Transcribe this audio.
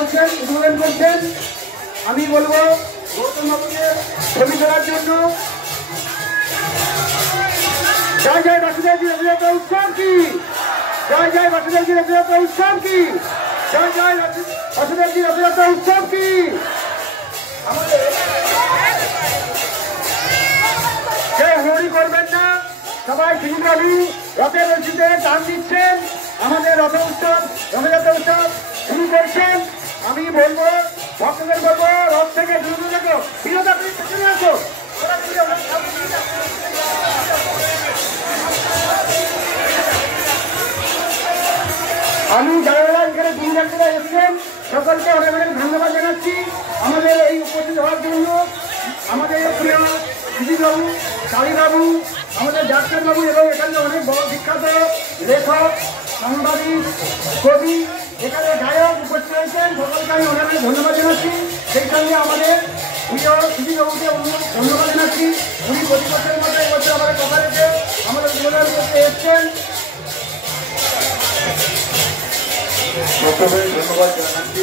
করছেন, উদ্বোধন করছেন। আমি বলবো গৌতম বাবুকে ছবি তোলার জন্য। জয় জয় বাসুদেবজি রথযাত্রা উৎসব কি, জয় জয় বাসুদেবজি রথযাত্রা উৎসব কি, জয় জয় বাসুদেবজি রথযাত্রা উৎসব কি। আমাদের কেউ হরি করবেন না, সবাই ঠিকভাবে রথের রশিতে টান দিচ্ছেন। আমাদের রথ উৎসব, রথযাত্রা উৎসব শুরু করছেন। আমি বলবো ভক্তদের বলবো রথ থেকে দূরে দেখো, বিরোধা তুমি পেছনে আসো। আমি যারা এখানে দিন ডাক্তারা এসছেন সকলকে অনেক অনেক ধন্যবাদ জানাচ্ছি আমাদের এই উপস্থিত হওয়ার জন্য। আমাদের প্রিয় দিদিবাবু, কালীবাবু, আমাদের ডাক্তারবাবু এবং এখানে অনেক বড় বিখ্যাত লেখক, সাংবাদিক, কবি, এখানে গায়ক উপস্থিত হয়েছেন। সকলকে আমি অনেক অনেক ধন্যবাদ জানাচ্ছি। সেই সঙ্গে আমাদের প্রিয় দিদিবাবুকে ধন্যবাদ জানাচ্ছি। উনি প্রতি বছরের মধ্যে এবছর আমাদের কথা রেখে আমাদের উদ্বোধন করতে এসছেন। ধন্যবাদ জানাচ্ছি।